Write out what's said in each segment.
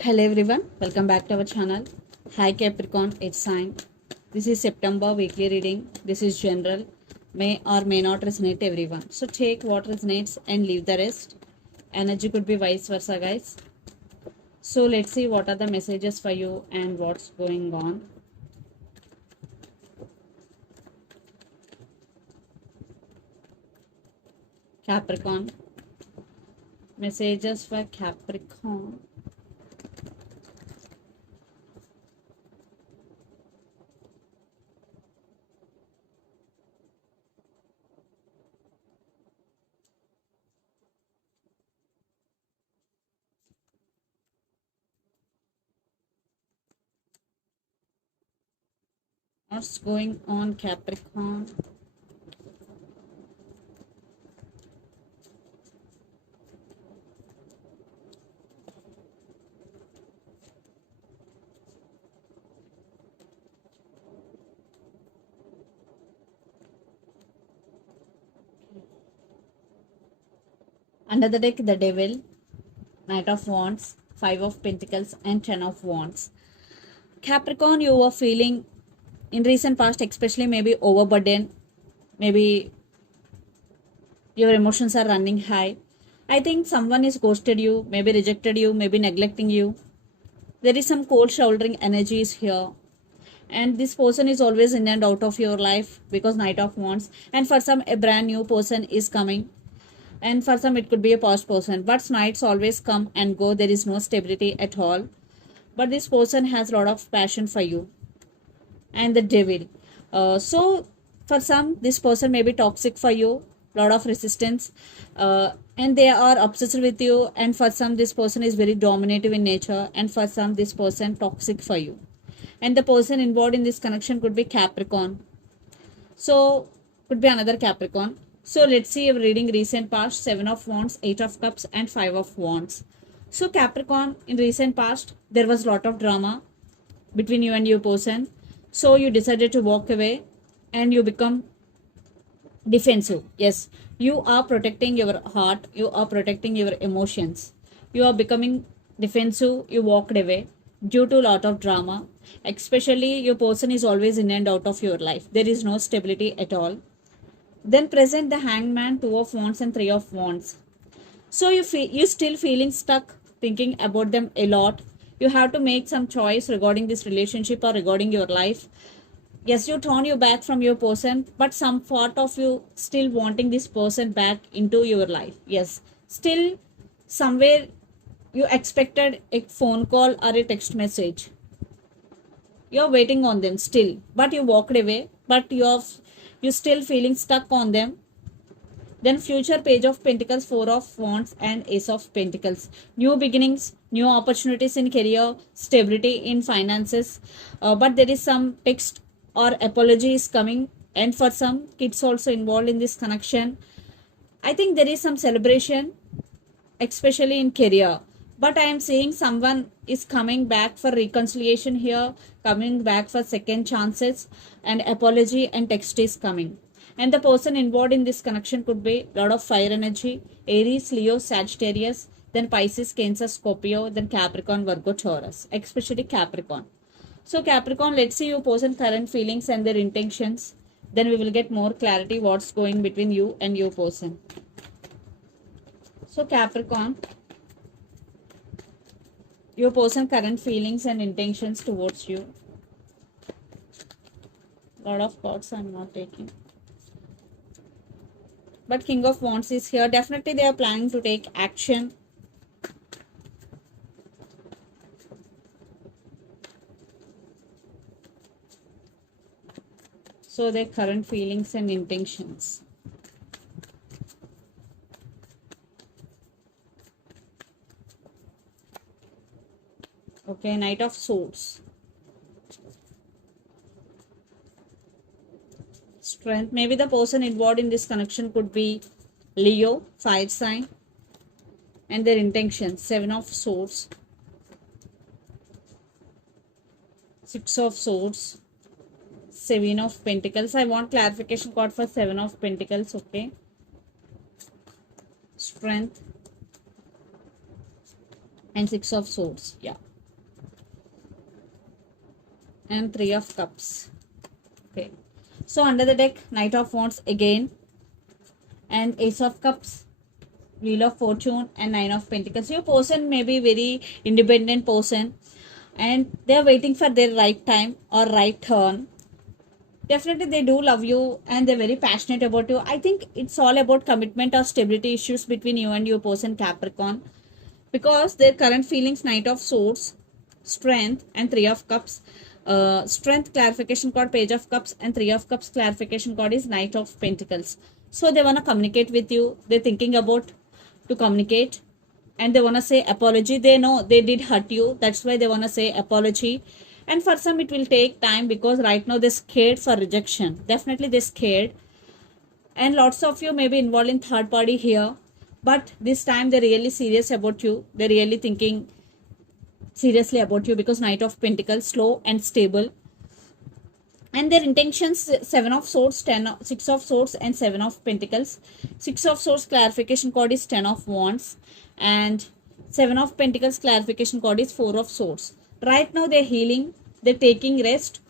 Hello everyone, welcome back to our channel. Hi Capricorn, it's sign. This is September weekly reading. This is general, may or may not resonate everyone. So take what resonates and leave the rest. Energy could be vice versa, guys. So let's see what are the messages for you and what's going on. Capricorn, messages for Capricorn. What's going on, Capricorn? Under the deck, the devil, Knight of Wands, Five of Pentacles, and Ten of Wands. Capricorn, you were feeling in recent past, especially maybe overburdened, maybe your emotions are running high. I think someone is ghosted you, maybe rejected you, maybe neglecting you. There is some cold shouldering energies here. And this person is always in and out of your life because Knight of Wands. And for some, a brand new person is coming. And for some, it could be a past person. But Knights always come and go. There is no stability at all. But this person has a lot of passion for you. And the devil. So for some, this person may be toxic for you, lot of resistance, and they are obsessed with you. And for some, this person is very dominative in nature, and for some, this person toxic for you. And the person involved in this connection could be Capricorn. So could be another Capricorn. So let's see if reading recent past. Seven of Wands, Eight of Cups, and Five of Wands. So Capricorn, in recent past, there was lot of drama between you and your person. So you decided to walk away and you become defensive. Yes, you are protecting your heart, you are protecting your emotions. You are becoming defensive, you walked away due to a lot of drama. Especially your person is always in and out of your life. There is no stability at all. Then present the Hangman, Two of Wands, and Three of Wands. So you still feeling stuck, thinking about them a lot. You have to make some choice regarding this relationship or regarding your life. Yes, you turn your back from your person, but some part of you still wanting this person back into your life. Yes, still somewhere you expected a phone call or a text message. You're waiting on them still, but you walked away, but you still feeling stuck on them. Then future Page of Pentacles, Four of Wands, and Ace of Pentacles. New beginnings, new opportunities in career, stability in finances. But there is some text or apology is coming. And for some kids also involved in this connection. I think there is some celebration, especially in career. But I am seeing someone is coming back for reconciliation here, coming back for second chances, and apology and text is coming. And the person involved in this connection could be a lot of fire energy, Aries, Leo, Sagittarius, then Pisces, Cancer, Scorpio, then Capricorn, Virgo, Taurus, especially Capricorn. So Capricorn, let's see your person current feelings and their intentions. Then we will get more clarity what's going between you and your person. So Capricorn, your person current feelings and intentions towards you. Lot of cards I'm not taking. But King of Wands is here. Definitely they are planning to take action. So their current feelings and intentions. Okay, Knight of Swords. Strength. Maybe the person involved in this connection could be Leo, fire sign. And their intentions. Seven of Swords. Six of Swords. Seven of Pentacles. I want clarification card for Seven of Pentacles. Okay. Strength. and 6 of swords. Yeah. And 3 of cups. Okay. So under the deck, Knight of Wands again, and Ace of Cups, Wheel of Fortune, and 9 of Pentacles. Your person may be very independent person, and they are waiting for their right time or right turn. Definitely they do love you and they're very passionate about you. I think it's all about commitment or stability issues between you and your person, Capricorn, because their current feelings, Knight of Swords, Strength, and 3 of Cups. Strength clarification card, Page of Cups, and 3 of Cups clarification card is Knight of Pentacles. So they want to communicate with you. They're thinking about to communicate, and they want to say apology. They know they did hurt you. That's why they want to say apology. And for some, it will take time because right now they're scared for rejection. Definitely they're scared. And lots of you may be involved in third party here. But this time they're really serious about you. They're really thinking seriously about you because Knight of Pentacles, slow and stable. And their intentions, 7 of swords, 6 of swords, and 7 of pentacles. 6 of swords clarification card is 10 of wands, and 7 of pentacles clarification card is 4 of swords. Right now they're healing, they're taking rest.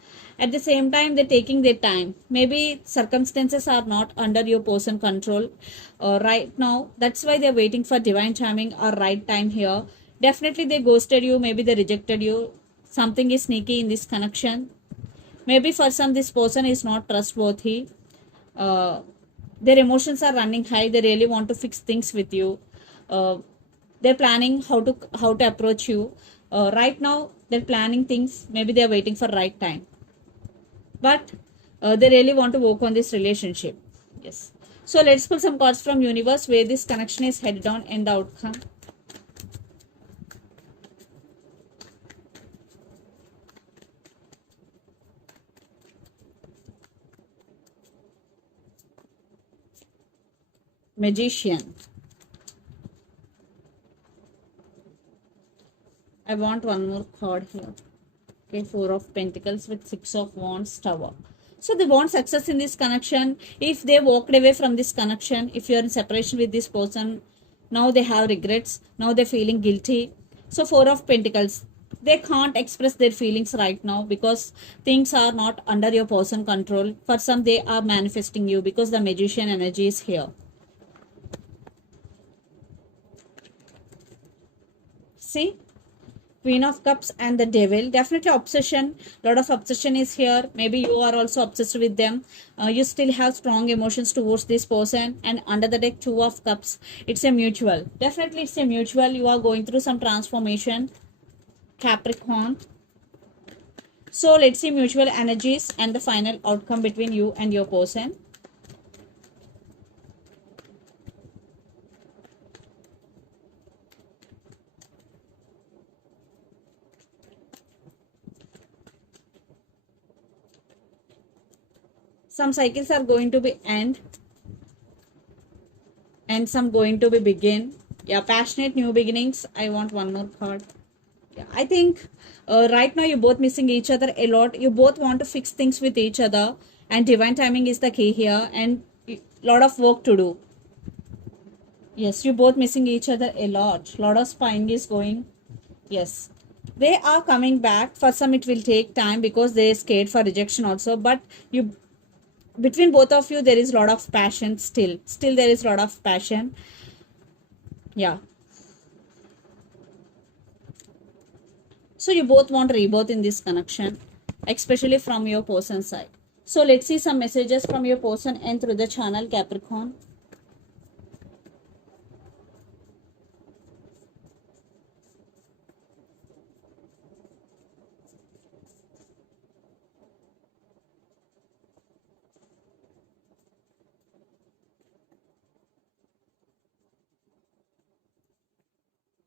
At the same time, they're taking their time. Maybe circumstances are not under your person control right now. That's why they're waiting for divine timing or right time here. Definitely they ghosted you, maybe they rejected you. Something is sneaky in this connection. Maybe for some, this person is not trustworthy. Uh, their emotions are running high. They really want to fix things with you. They're planning how to approach you. Right now, they're planning things. Maybe they're waiting for right time. But they really want to work on this relationship. Yes. So let's pull some cards from universe where this connection is headed on and the outcome. Magician. I want one more card here. Okay, 4 of Pentacles with 6 of Wands, Tower. So they want success in this connection. If they walked away from this connection, if you're in separation with this person, now they have regrets. Now they're feeling guilty. So 4 of Pentacles. They can't express their feelings right now because things are not under your person control. For some, they are manifesting you because the Magician energy is here. See? Queen of Cups and the Devil. Definitely obsession. Lot of obsession is here. Maybe you are also obsessed with them. You still have strong emotions towards this person. And under the deck, 2 of Cups. It's a mutual. Definitely it's a mutual. You are going through some transformation. Capricorn. So let's see mutual energies and the final outcome between you and your person. Some cycles are going to be end and some going to be begin. Yeah, passionate new beginnings. I want one more card. Yeah, I think right now you're both missing each other a lot. You both want to fix things with each other, and divine timing is the key here, and lot of work to do. Yes, you both missing each other a lot. Lot of spying is going. Yes, they are coming back. For some, it will take time because they're scared for rejection also. But you, between both of you, there is a lot of passion still. Still, there is a lot of passion. Yeah. So you both want rebirth in this connection, especially from your person side. So let's see some messages from your person and through the channel, Capricorn.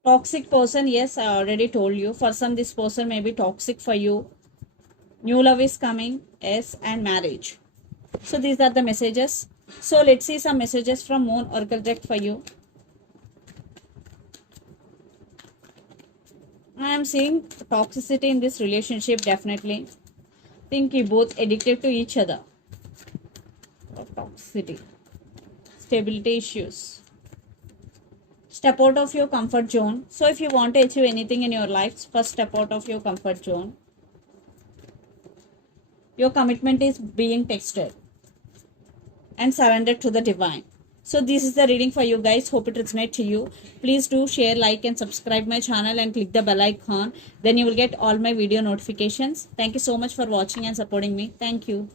Toxic person, yes, I already told you. For some, this person may be toxic for you. New love is coming, yes, and marriage. So these are the messages. So let's see some messages from Moon Oracle deck for you. I am seeing toxicity in this relationship, definitely. Think you both addicted to each other. Toxicity. Stability issues. step out of your comfort zone. So if you want to achieve anything in your life, first step out of your comfort zone. Your commitment is being tested and surrendered to the divine. So this is the reading for you guys. Hope it resonates to you. Please do share, like and subscribe my channel and click the bell icon. Then you will get all my video notifications. Thank you so much for watching and supporting me. Thank you.